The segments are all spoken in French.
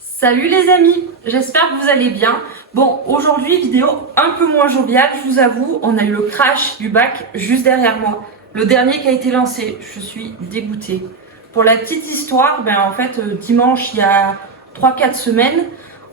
Salut les amis, j'espère que vous allez bien. Bon, aujourd'hui vidéo un peu moins joviale, je vous avoue, on a eu le crash du bac juste derrière moi. Le dernier qui a été lancé, je suis dégoûtée. Pour la petite histoire, dimanche il y a 3-4 semaines,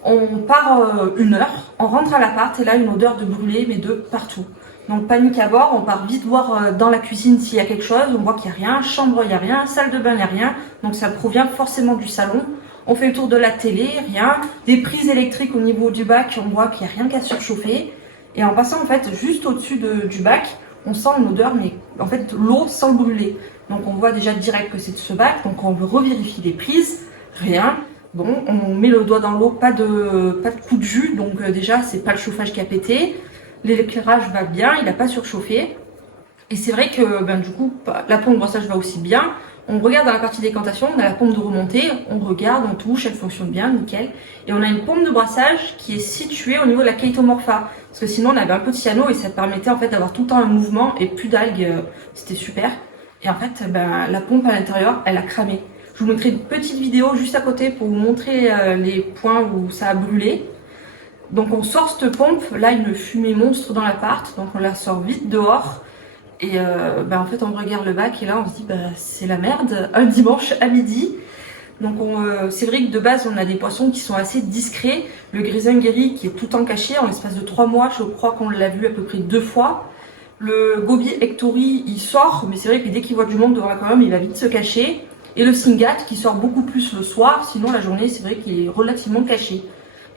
on part 1 heure, on rentre à l'appart et là une odeur de brûlé mais de partout. Donc panique à bord, on part vite voir dans la cuisine s'il y a quelque chose, on voit qu'il n'y a rien, chambre il n'y a rien, salle de bain il n'y a rien, donc ça provient forcément du salon. On fait le tour de la télé, rien. Des prises électriques au niveau du bac, on voit qu'il n'y a rien qu'à surchauffer. Et en passant en fait juste au-dessus du bac, on sent une odeur, mais en fait l'eau sent le brûler. Donc on voit déjà direct que c'est de ce bac, donc on revérifie les prises, rien. Bon, on met le doigt dans l'eau, pas de coup de jus, donc déjà c'est pas le chauffage qui a pété. L'éclairage va bien, il n'a pas surchauffé. Et c'est vrai que du coup, la pompe de brossage va aussi bien. On regarde dans la partie décantation, on a la pompe de remontée, on regarde, on touche, elle fonctionne bien, nickel. Et on a une pompe de brassage qui est située au niveau de la chaetomorpha. Parce que sinon on avait un peu de cyano et ça permettait en fait d'avoir tout le temps un mouvement et plus d'algues, c'était super. Et en fait, la pompe à l'intérieur, elle a cramé. Je vous mettrai une petite vidéo juste à côté pour vous montrer les points où ça a brûlé. Donc on sort cette pompe, là une fumée monstre dans l'appart, donc on la sort vite dehors. Et en fait on regarde le bac et là on se dit c'est la merde, un dimanche à midi. Donc c'est vrai que de base on a des poissons qui sont assez discrets. Le grisingueri qui est tout le temps caché, en l'espace de 3 mois je crois qu'on l'a vu à peu près 2 fois. Le goby hectori il sort, mais c'est vrai que dès qu'il voit du monde devant l'aquarium il va vite se cacher. Et le singat qui sort beaucoup plus le soir, sinon la journée c'est vrai qu'il est relativement caché.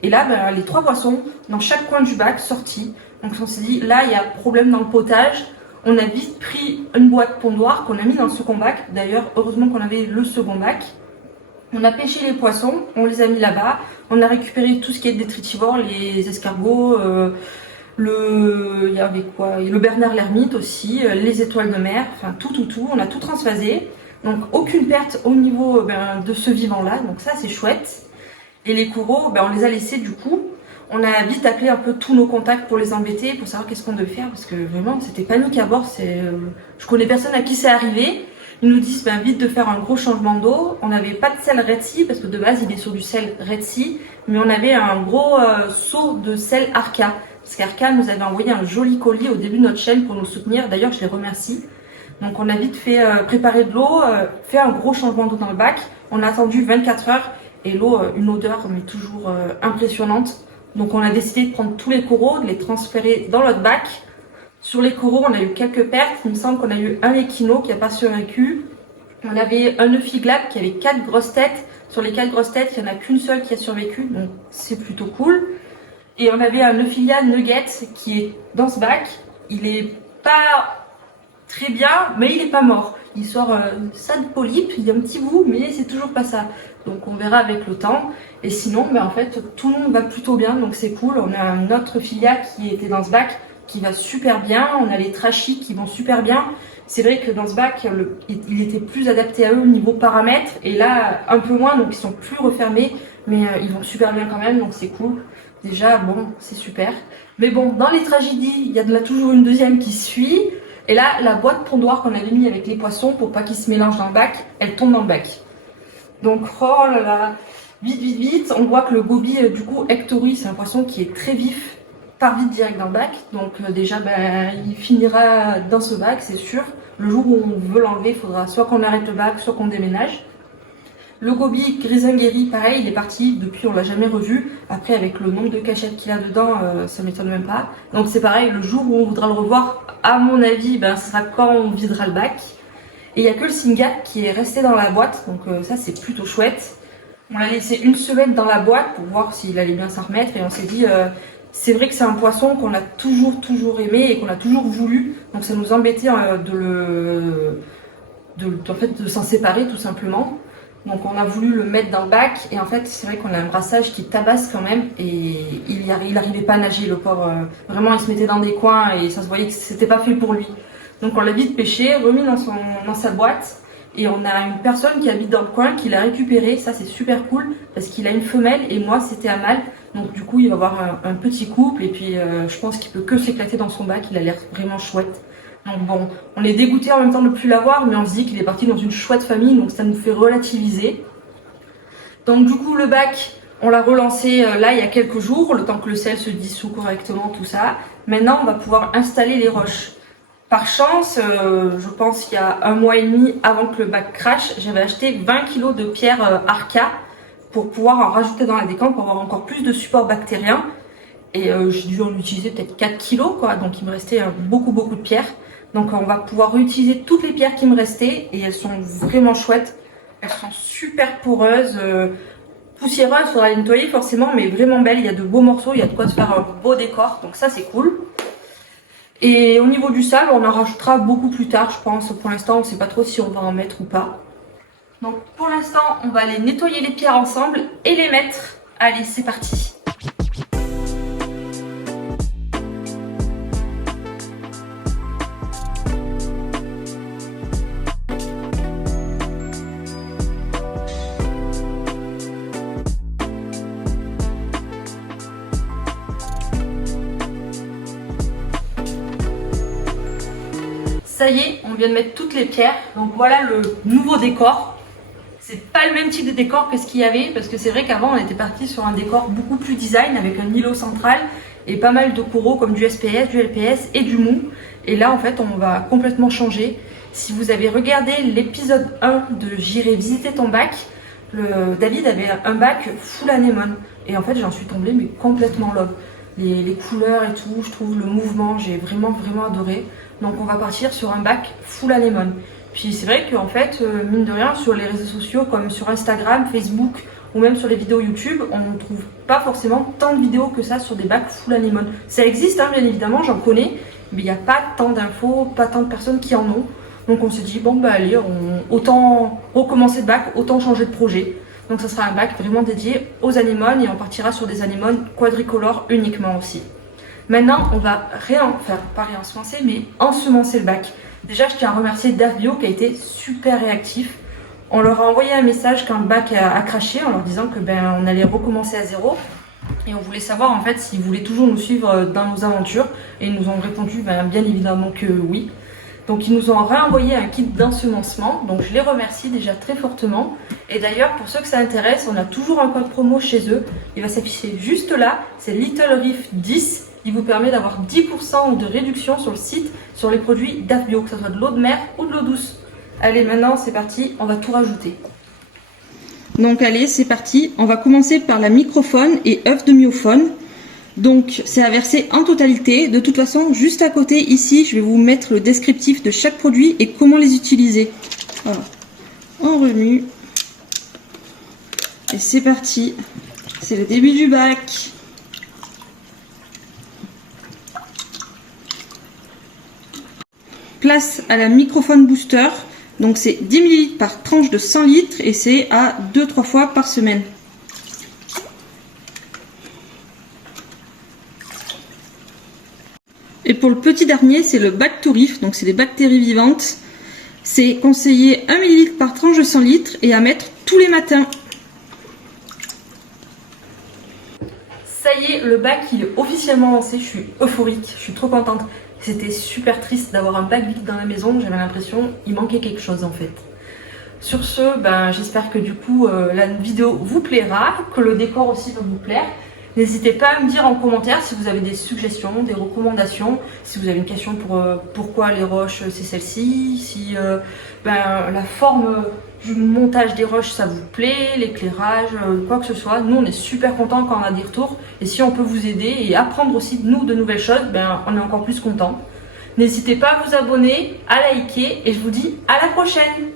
Et là les 3 poissons dans chaque coin du bac sortis. Donc on s'est dit là il y a problème dans le potage. On a vite pris une boîte pondoire qu'on a mis dans le second bac. D'ailleurs, heureusement qu'on avait le second bac. On a pêché les poissons, on les a mis là-bas. On a récupéré tout ce qui est détritivore, les escargots, il y avait quoi, le Bernard l'ermite aussi, les étoiles de mer, enfin tout. On a tout transvasé. Donc aucune perte au niveau de ce vivant-là. Donc ça c'est chouette. Et les coraux, on les a laissés du coup. On a vite appelé un peu tous nos contacts pour les embêter, pour savoir qu'est-ce qu'on devait faire, parce que vraiment c'était panique à bord. Je connais personne à qui c'est arrivé. Ils nous disent vite de faire un gros changement d'eau. On n'avait pas de sel Red Sea, parce que de base il est sur du sel Red Sea, mais on avait un gros seau de sel Arca. Parce qu'Arca nous avait envoyé un joli colis au début de notre chaîne pour nous soutenir. D'ailleurs je les remercie. Donc on a vite fait préparer de l'eau, fait un gros changement d'eau dans le bac. On a attendu 24 heures et l'eau, une odeur mais toujours impressionnante. Donc on a décidé de prendre tous les coraux, de les transférer dans notre bac. Sur les coraux, on a eu quelques pertes. Il me semble qu'on a eu un échino qui n'a pas survécu. On avait un euphiglap qui avait 4 grosses têtes. Sur les 4 grosses têtes, il n'y en a qu'une seule qui a survécu, donc c'est plutôt cool. Et on avait un euphilia nugget qui est dans ce bac. Il est pas très bien, mais il est pas mort. Il sort ça de polype, il y a un petit bout, mais c'est toujours pas ça. Donc on verra avec le temps. Et sinon, en fait, tout le monde va plutôt bien, donc c'est cool. On a un autre filia qui était dans ce bac qui va super bien. On a les trachis qui vont super bien. C'est vrai que dans ce bac, il était plus adapté à eux au niveau paramètres. Et là, un peu moins, donc ils sont plus refermés. Mais ils vont super bien quand même, donc c'est cool. Déjà, bon, c'est super. Mais bon, dans les tragédies, il y a toujours une deuxième qui suit. Et là, la boîte pondoire qu'on avait mis avec les poissons pour pas qu'ils se mélangent dans le bac, elle tombe dans le bac. Donc, oh là là, vite. On voit que le goby, du coup, hectori, c'est un poisson qui est très vif, part vite direct dans le bac. Donc déjà, il finira dans ce bac, c'est sûr. Le jour où on veut l'enlever, il faudra soit qu'on arrête le bac, soit qu'on déménage. Le goby grisingueri, pareil, il est parti. Depuis, on l'a jamais revu. Après, avec le nombre de cachettes qu'il a dedans, ça m'étonne même pas. Donc c'est pareil, le jour où on voudra le revoir, à mon avis, ce sera quand on videra le bac. Et il n'y a que le singat qui est resté dans la boîte, donc ça c'est plutôt chouette. On l'a laissé une semaine dans la boîte pour voir s'il allait bien s'en remettre et on s'est dit c'est vrai que c'est un poisson qu'on a toujours aimé et qu'on a toujours voulu, donc ça nous embêtait de s'en séparer tout simplement. Donc on a voulu le mettre dans le bac et en fait c'est vrai qu'on a un brassage qui tabasse quand même et il arrivait pas à nager le pauvre. Vraiment il se mettait dans des coins et ça se voyait que c'était pas fait pour lui. Donc on l'a vite pêché, remis dans sa boîte et on a une personne qui habite dans le coin qui l'a récupéré. Ça c'est super cool parce qu'il a une femelle et moi c'était un mâle. Donc du coup il va avoir un petit couple et puis je pense qu'il peut que s'éclater dans son bac, il a l'air vraiment chouette. Donc bon, on est dégoûté en même temps de ne plus l'avoir mais on se dit qu'il est parti dans une chouette famille donc ça nous fait relativiser. Donc du coup le bac, On l'a relancé là il y a quelques jours, le temps que le sel se dissout correctement, tout ça. Maintenant, on va pouvoir installer les roches. Par chance, je pense qu'il y a 1 mois et demi avant que le bac crache, j'avais acheté 20 kg de pierres Arca pour pouvoir en rajouter dans la décante pour avoir encore plus de support bactérien. Et j'ai dû en utiliser peut-être 4 kg, quoi. Donc il me restait beaucoup de pierres. Donc on va pouvoir réutiliser toutes les pierres qui me restaient et elles sont vraiment chouettes. Elles sont super poreuses, poussiéreuses, il faudra les nettoyer forcément, mais vraiment belles. Il y a de beaux morceaux, il y a de quoi se faire un beau décor, donc ça c'est cool. Et au niveau du sable, on en rajoutera beaucoup plus tard, je pense. Pour l'instant, on ne sait pas trop si on va en mettre ou pas. Donc pour l'instant, on va aller nettoyer les pierres ensemble et les mettre. Allez, c'est parti. Ça y est, on vient de mettre toutes les pierres. Donc voilà le nouveau décor. C'est pas le même type de décor que ce qu'il y avait, parce que c'est vrai qu'avant on était parti sur un décor beaucoup plus design avec un îlot central et pas mal de coraux comme du SPS, du LPS et du mou. Et là en fait on va complètement changer. Si vous avez regardé l'épisode 1 de J'irai visiter ton bac, David avait un bac full anémone. Et en fait j'en suis tombée mais complètement love. Les couleurs et tout, je trouve le mouvement, j'ai vraiment adoré. Donc on va partir sur un bac full anémone. Puis c'est vrai qu'en fait, mine de rien, sur les réseaux sociaux comme sur Instagram, Facebook ou même sur les vidéos YouTube, on ne trouve pas forcément tant de vidéos que ça sur des bacs full anémone. Ça existe, hein, bien évidemment, j'en connais, mais il n'y a pas tant d'infos, pas tant de personnes qui en ont. Donc on s'est dit, bon bah allez, autant recommencer le bac, autant changer de projet. Donc ça sera un bac vraiment dédié aux anémones et on partira sur des anémones quadricolores uniquement aussi. Maintenant, on va pas réensemencer, mais ensemencer le bac. Déjà, je tiens à remercier DAF Bio qui a été super réactif. On leur a envoyé un message quand le bac a craché en leur disant que on allait recommencer à zéro. Et on voulait savoir en fait s'ils voulaient toujours nous suivre dans nos aventures. Et ils nous ont répondu bien évidemment que oui. Donc ils nous ont réenvoyé un kit d'ensemencement. Donc je les remercie déjà très fortement. Et d'ailleurs, pour ceux que ça intéresse, on a toujours un code promo chez eux. Il va s'afficher juste là. C'est Little Reef 10. Il vous permet d'avoir 10% de réduction sur le site sur les produits DAF Bio, que ce soit de l'eau de mer ou de l'eau douce. Allez, maintenant c'est parti, on va tout rajouter. Donc allez, c'est parti. On va commencer par la microfaune et œuf de myofaune. Donc c'est à verser en totalité. De toute façon, juste à côté ici, je vais vous mettre le descriptif de chaque produit et comment les utiliser. Voilà. On remue. Et c'est parti. C'est le début du bac. Place à la microfaune booster. Donc c'est 10 ml par tranche de 100 litres et c'est à 2-3 fois par semaine. Et pour le petit dernier, c'est le Bactorif, donc c'est des bactéries vivantes. C'est conseillé 1 ml par tranche de 100 litres et à mettre tous les matins. Ça y est, le bac il est officiellement lancé, je suis euphorique, je suis trop contente. C'était super triste d'avoir un bac vide dans la maison, j'avais l'impression qu'il manquait quelque chose en fait. Sur ce, j'espère que du coup la vidéo vous plaira, que le décor aussi va vous plaire. N'hésitez pas à me dire en commentaire si vous avez des suggestions, des recommandations, si vous avez une question pour pourquoi les roches c'est celle-ci, si la forme du montage des roches ça vous plaît, l'éclairage, quoi que ce soit. Nous on est super contents quand on a des retours et si on peut vous aider et apprendre aussi de nous de nouvelles choses, on est encore plus contents. N'hésitez pas à vous abonner, à liker et je vous dis à la prochaine.